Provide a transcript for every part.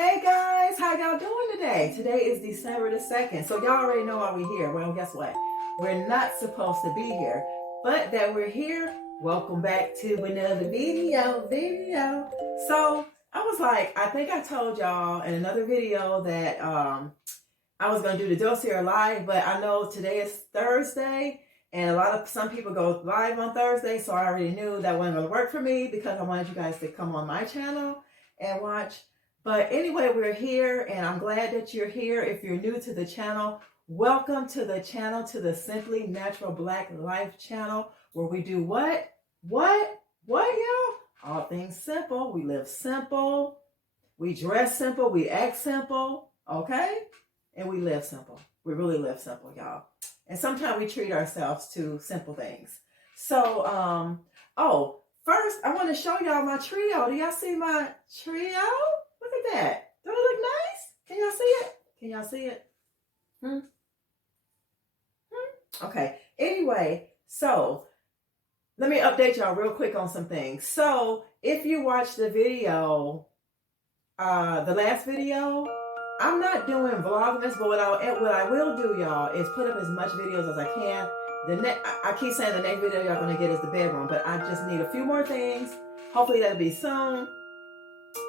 Hey guys, how y'all doing today? Today is December the 2nd, so y'all already know why we're here. Well, guess what? We're not supposed to be here, but that we're here. Welcome back to another video. So I was like, I think I told y'all in another video that I was gonna do the dossier live, but I know today is Thursday, and some people go live on Thursday, so I already knew that wasn't gonna work for me because I wanted you guys to come on my channel and watch. But anyway, we're here, and I'm glad that you're here. If you're new to the channel, welcome to the channel, to the Simply Natural Black Life channel, where we do what, y'all? All things simple. We live simple. We dress simple. We act simple. Okay? And we live simple. We really live simple, y'all. And sometimes we treat ourselves to simple things. So, first, I want to show y'all my trio. Do y'all see my trio? Look at that. Don't it look nice? Can y'all see it? Can y'all see it? Okay. Anyway, so let me update y'all real quick on some things. So if you watch the video, the last video, I'm not doing Vlogmas, but what I will do, y'all, is put up as much videos as I can. I keep saying the next video y'all gonna get is the bedroom, but I just need a few more things. Hopefully that'll be soon.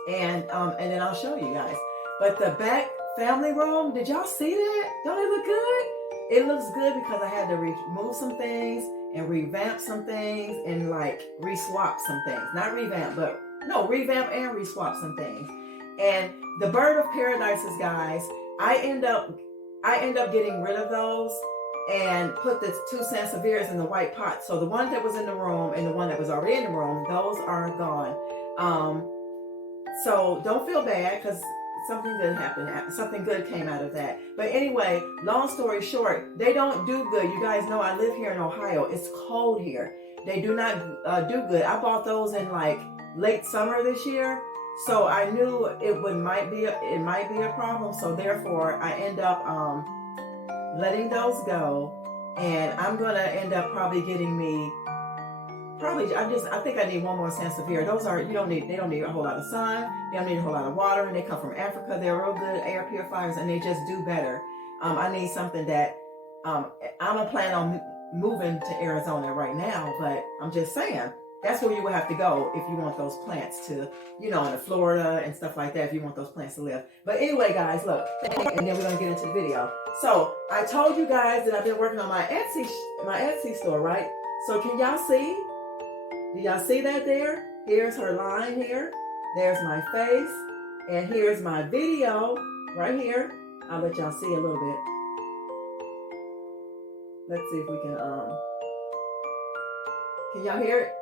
And then I'll show you guys. But the back family room, did y'all see that? Don't it look good? It looks good because I had to remove some things and revamp some things and like re-swap some things. Not revamp, but no, revamp and re-swap some things. And the bird of paradises, guys, I end up getting rid of those and put the 2 Sansevieras in the white pot. So the one that was in the room and the one that was already in the room, those are gone. So don't feel bad because something good happened. Something good came out of that. But anyway, long story short, they don't do good. You guys know I live here in Ohio. It's cold here. They do not do good. I bought those in like late summer this year. So I knew it might be a problem. So therefore I end up letting those go. And I'm gonna end up probably getting me I think I need one more Sansevieria. They don't need a whole lot of sun. They don't need a whole lot of water. And they come from Africa. They're real good air purifiers and they just do better. I need something that, I'm gonna plan on moving to Arizona right now, but I'm just saying, that's where you would have to go if you want those plants to, in Florida and stuff like that, if you want those plants to live. But anyway, guys, look, and then we're gonna get into the video. So I told you guys that I've been working on my Etsy store, right? So can y'all see? Do y'all see that there? Here's her line here. There's my face. And here's my video right here. I'll let y'all see a little bit. Let's see if we can y'all hear it?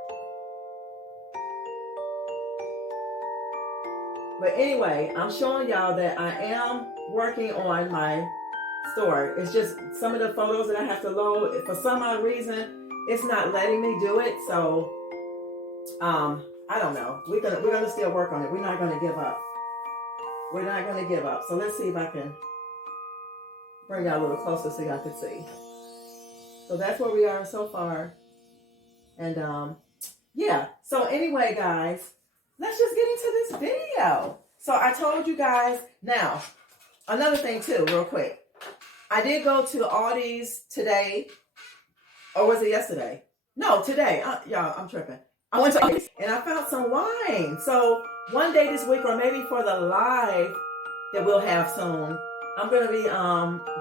But anyway, I'm showing y'all that I am working on my store. It's just some of the photos that I have to load. For some odd reason, it's not letting me do it. So I don't know. We're gonna still work on it. We're not gonna give up. We're not gonna give up. So let's see if I can bring y'all a little closer so y'all can see. So that's where we are so far. And yeah. So anyway, guys, let's just get into this video. So I told you guys. Now, another thing too, real quick. I did go to Aldi's today, or was it yesterday? No, today. Y'all, I'm tripping. I went to Aldi's and I found some wine. So one day this week, or maybe for the live that we'll have soon, I'm going to be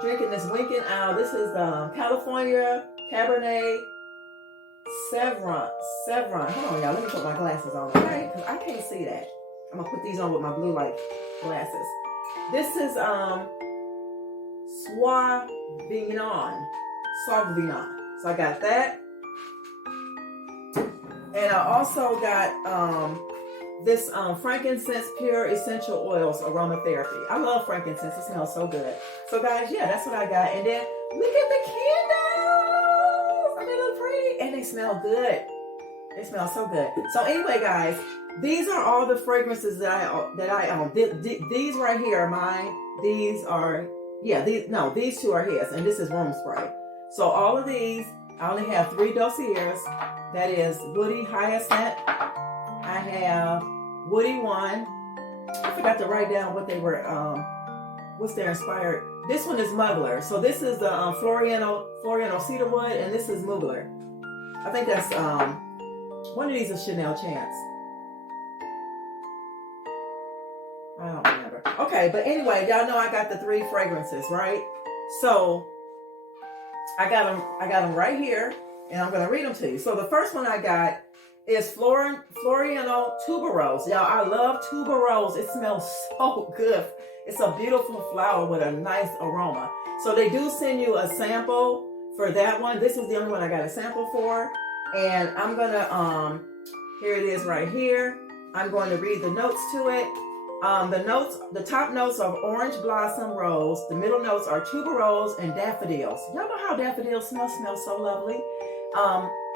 drinking this Winking Owl. This is California Cabernet Sauvignon. Hold on, y'all. Let me put my glasses on, okay? Because I can't see that. I'm going to put these on with my blue light glasses. This is Sauvignon. So I got that. And I also got this frankincense pure essential oils aromatherapy. I love frankincense. It smells so good. So guys, yeah, that's what I got. And then look at the candles. Aren't they look pretty? And they smell good. They smell so good. So anyway, guys, these are all the fragrances that I own. These right here are mine. These two are his, and this is room spray. So all of these, I only have 3 dossiers. That is Woody Hyacinth. I have Woody 1, I forgot to write down what they were, what's their inspired. This one is Mugler. So this is the Floriano Cedarwood, and this is Mugler. I think that's, one of these is Chanel Chance. I don't remember. Okay, but anyway, y'all know I got the 3 fragrances, right? So I got them right here, and I'm gonna read them to you. So the first one I got is Floriano Tuberose. Y'all, I love tuberose. It smells so good. It's a beautiful flower with a nice aroma. So they do send you a sample for that one. This is the only one I got a sample for. And I'm gonna, here it is right here. I'm going to read the notes to it. The top notes are orange blossom rose. The middle notes are tuberose and daffodils. Y'all know how daffodils smell so lovely.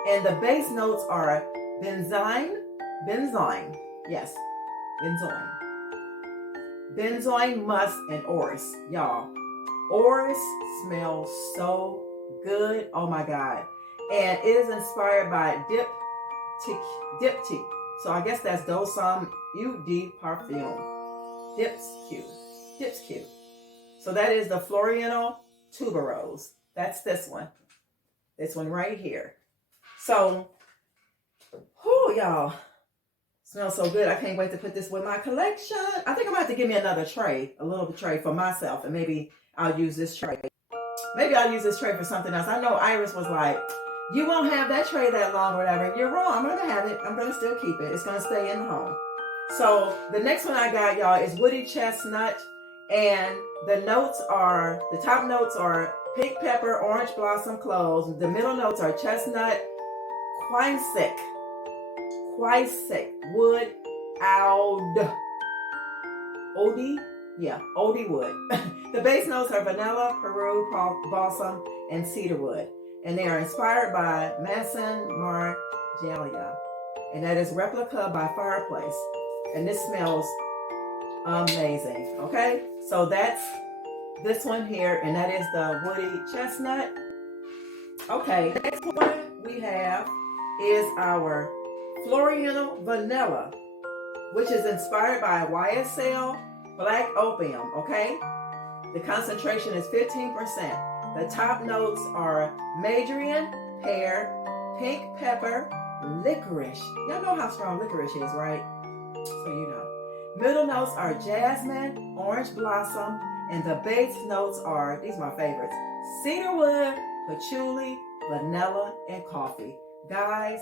And the base notes are benzoin, yes, benzoin, musk, and orris. Y'all, orris smells so good. Oh my God. And it is inspired by diptyque. So I guess that's Dosam Eau de Parfum. Diptyque. So that is the Floriano Tuberose. That's this one. This one right here. So, y'all, smells so good. I can't wait to put this with my collection. I think I'm going to have to give me another tray, a little tray for myself, and maybe I'll use this tray. Maybe I'll use this tray for something else. I know Iris was like, you won't have that tray that long or whatever. You're wrong. I'm going to have it. I'm going to still keep it. It's going to stay in the home. So the next one I got, y'all, is woody chestnut. And the top notes are pink pepper, orange blossom cloves. The middle notes are chestnut, quinsic, wood, oud wood. The base notes are vanilla, Peru balsam, and cedarwood. And they are inspired by Masson Margielia. And that is Replica by Fireplace. And this smells amazing. Okay? So that's this one here. And that is the woody chestnut. Okay, next one we have is our Floriano Vanilla, which is inspired by YSL Black Opium, okay? The concentration is 15%. The top notes are Madrian, pear, pink pepper, licorice. Y'all know how strong licorice is, right? So you know. Middle notes are jasmine, orange blossom, and the base notes are, these are my favorites, cedarwood, patchouli, vanilla, and coffee. Guys,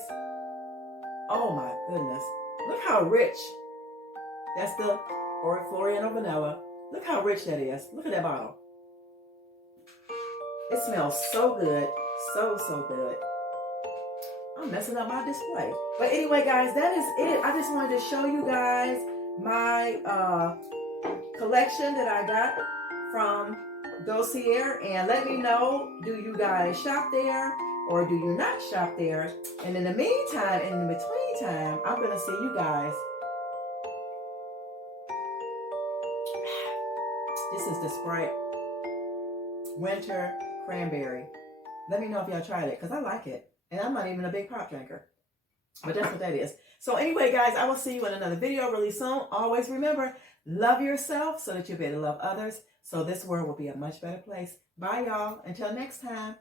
oh my goodness. Look how rich. That's the Floriano Vanilla. Look how rich that is. Look at that bottle. It smells so good. So good. I'm messing up my display. But anyway, guys, that is it. I just wanted to show you guys my collection that I got from Dossier. And let me know, do you guys shop there or do you not shop there? And in the meantime, in the between time, I'm going to see you guys. This is the Sprite Winter Cranberry. Let me know if y'all tried it, because I like it. And I'm not even a big pop drinker. But that's what that is. So anyway, guys, I will see you in another video really soon. Always remember, love yourself so that you'll be able to love others. So this world will be a much better place. Bye, y'all. Until next time.